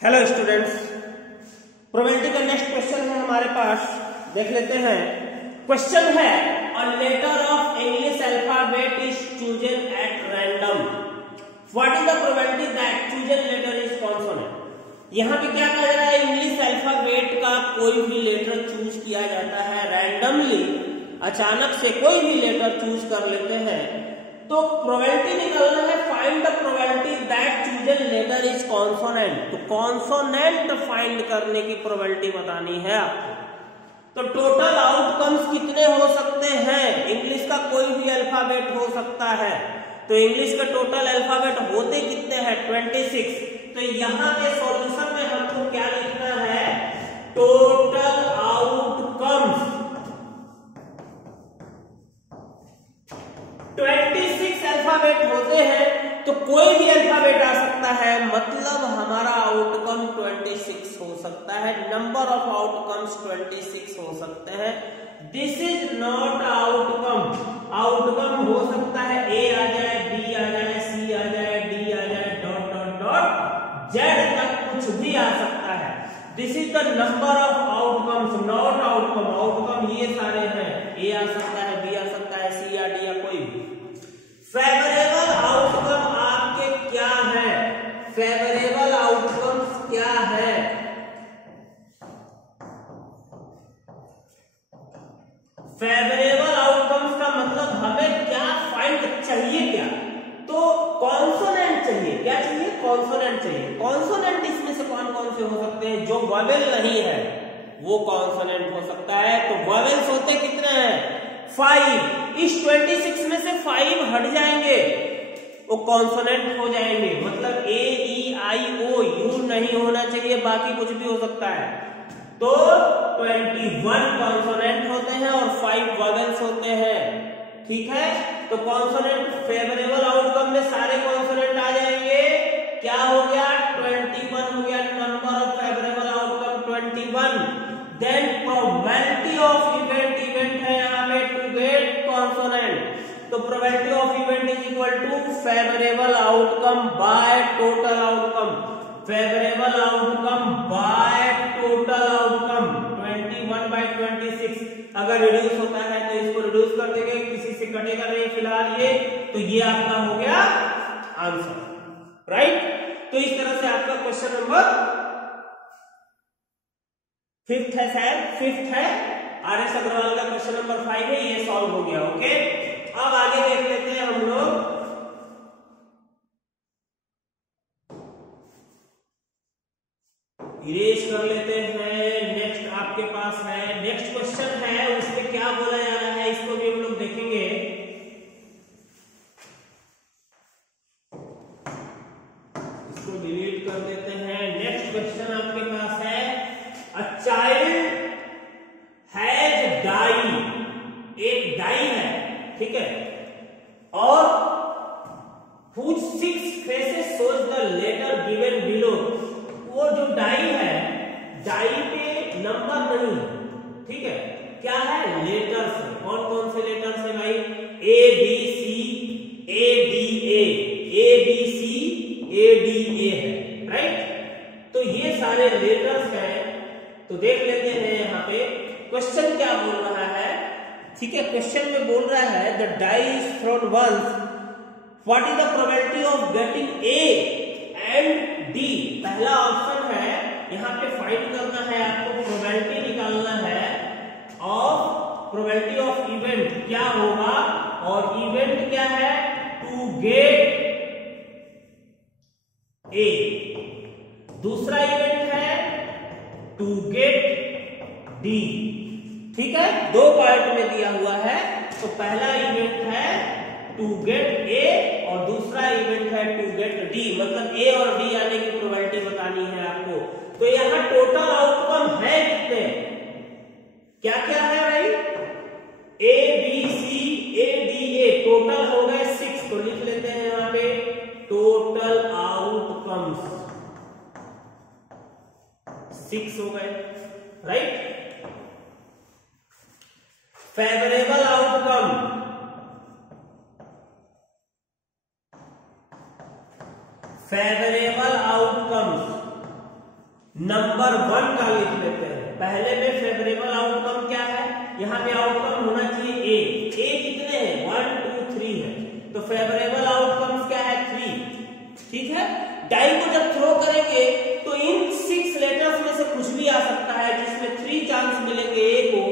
Hello students, probability का next question है हमारे पास, देख लेते हैं। क्वेश्चन है a letter of English alphabet is chosen at random, what is the probability that chosen letter is consonant. यहाँ पे क्या कहा जा रहा है, इंग्लिश अल्फाबेट का कोई भी लेटर चूज किया जाता है रैंडमली, अचानक से कोई भी लेटर चूज कर लेते हैं, तो प्रोबेबिलिटी निकालना है, find the probability that chosen letter is consonant. तो कॉन्सोनेंट फाइंड करने की प्रोबेबिलिटी बतानी है आपको। तो टोटल आउटकम्स कितने हो सकते हैं, इंग्लिश का कोई भी अल्फाबेट हो सकता है, तो इंग्लिश का टोटल अल्फाबेट होते कितने हैं 26। तो यहाँ के सॉल्यूशन में हमको क्या लिखना है, टोटल आउटकम्स 26 अल्फाबेट होते हैं, तो कोई भी अल्फाबेट आ सकता है, मतलब हमारा आउटकम 26 हो सकता है, नंबर ऑफ आउटकम्स 26 हो सकते हैं। This is not outcome, outcome हो सकता है ए आ जाए, बी आ जाए, सी आ जाए, डी आ जाए, डॉट डॉट डॉट जेड तक कुछ भी आ सकता है। This is the number of outcomes, not outcome. Outcome ये सारे हैं, ए आ सकता है, बी आ सकता है, सी या डी या कोई भी। फेवरेबल आउटकम आपके क्या है, फेवरेबल आउटकम्स क्या है, फेवरेबल आउटकम्स का मतलब हमें क्या फाइंड चाहिए, क्या तो कॉन्सोनेंट चाहिए, क्या चाहिए, कॉन्सोनेंट चाहिए। कॉन्सोनेंट इसमें से कौन कौन से हो सकते हैं, जो वॉवेल नहीं है वो कॉन्सोनेंट हो सकता है। तो वॉवेल्स होते कितने हैं 5, इस 26 में से 5 हट जाएंगे, वो कॉन्सोनेंट हो जाएंगे, मतलब ए ई आई ओ यू नहीं होना चाहिए, बाकी कुछ भी हो सकता है। तो 21 कॉन्सोनेंट होते हैं और 5 वॉवेल्स होते हैं, ठीक है। तो कॉन्सोनेंट फेवरेबल आउटकम में सारे कॉन्सोनेंट आ जाएंगे, क्या हो गया 21 हो गया, number of favourable outcome 21। Then probability of event, event है यहाँ पे टू गेट कॉन्सोनेंट, तो probability of event is equal to favourable outcome by total outcome, favourable outcome by total outcome 21/26। अगर रिड्यूस होता है तो इसको रिड्यूस कर देंगे, किसी से कटेगा नहीं फिलहाल ये, तो ये आपका हो गया आंसर, राइट। तो इस तरह से आपका क्वेश्चन नंबर 5th है, शायद 5th है, आर.एस. अग्रवाल का क्वेश्चन नंबर 5 है, ये सॉल्व हो गया। ओके, अब आगे देख लेते हैं हम लोग, इरेज कर लेते हैं। नेक्स्ट आपके पास है, नेक्स्ट क्वेश्चन है, उसमें क्या बोला जा रहा है इसको भी हम लोग देखेंगे। इसको डिलीट कर देते हैं। नेक्स्ट क्वेश्चन आपके पास है, अ चाइल्ड हैज डाई, एक डाई है, ठीक है, और whose 6 faces shows the letter given below। वो जो डाई है, डाई पे नंबर नहीं है, ठीक है, क्या है, लेटर्स है। कौन कौन से लेटर्स है भाई, A B C A D A B C A D A है, राइट। तो ये सारे लेटर्स हैं। तो देख लेते हैं यहाँ पे क्वेश्चन क्या बोल रहा है, ठीक है। क्वेश्चन में बोल रहा है the die is thrown once, what is the probability of getting A and D. पहला ऑप्शन है, यहाँ पे फाइंड करना है आपको, प्रोबेबिलिटी निकालना है ऑफ, प्रोबेबिलिटी ऑफ इवेंट क्या होगा, और इवेंट क्या है, टू गेट ए। दूसरा इवेंट है टू गेट डी, ठीक है, 2 पार्ट में दिया हुआ है। तो पहला इवेंट है टू गेट ए और दूसरा इवेंट है टू गेट डी, मतलब ए और डी आने की प्रोबेबिलिटी बतानी है आपको। तो यहाँ टोटल आउटकम है कितने, क्या क्या है भाई, A B C A D A, total हो गए 6। तो लिख लेते हैं यहाँ पे टोटल आउटकम्स 6 हो गए, right. Favourable outcome, favourable outcomes number 1 का लिख लेते हैं। पहले में फेवरेबल आउटकम क्या है, यहाँ पे आउटकम होना चाहिए ए कितने हैं 1 2 3 है, तो फेवरेबल आउटकम क्या है 3। ठीक है, डाई को जब थ्रो करेंगे तो इन 6 लेटर्स में से कुछ भी आ सकता है, जिसमें 3 चांस मिलेंगे, ए को,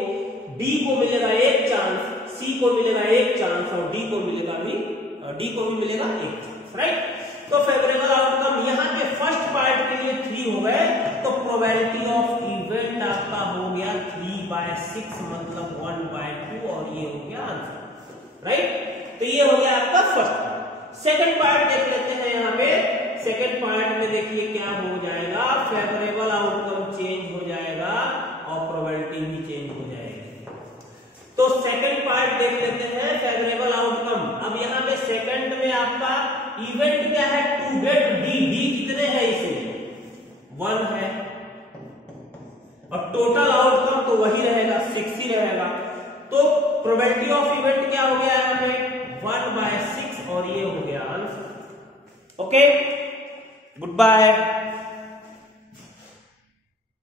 डी को मिलेगा 1 चांस, सी को मिलेगा 1 चांस और डी को भी मिलेगा 1 चांस, राइट। तो फेवरेबल आउटकम यहाँ पे फर्स्ट पार्ट के लिए 3 हो गए, तो प्रोबेबिलिटी ऑफ इवेंट आपका हो गया 3/6 मतलब 1/2 और ये हो गया आंसर, राइट। तो ये हो गया आपका फर्स्ट पार्ट। सेकंड पार्ट देख लेते हैं। यहाँ पे सेकंड पार्ट में देखिए क्या हो जाएगा, फेवरेबल आउटकम चेंज हो जाएगा और प्रोबेबिलिटी भी चेंज हो जाएगी। तो सेकंड पार्ट देख लेते हैं, फेवरेबल आउटकम। अब यहाँ पे सेकंड में आपका इवेंट क्या है, टू गेट डी कितने हैं इसमें 1 है, और टोटल आउटकम तो वही रहेगा 6 ही रहेगा। तो प्रोबेबिलिटी ऑफ इवेंट क्या हो गया यहाँ पे 1/6 और ये हो गया आंसर। Okay, good bye.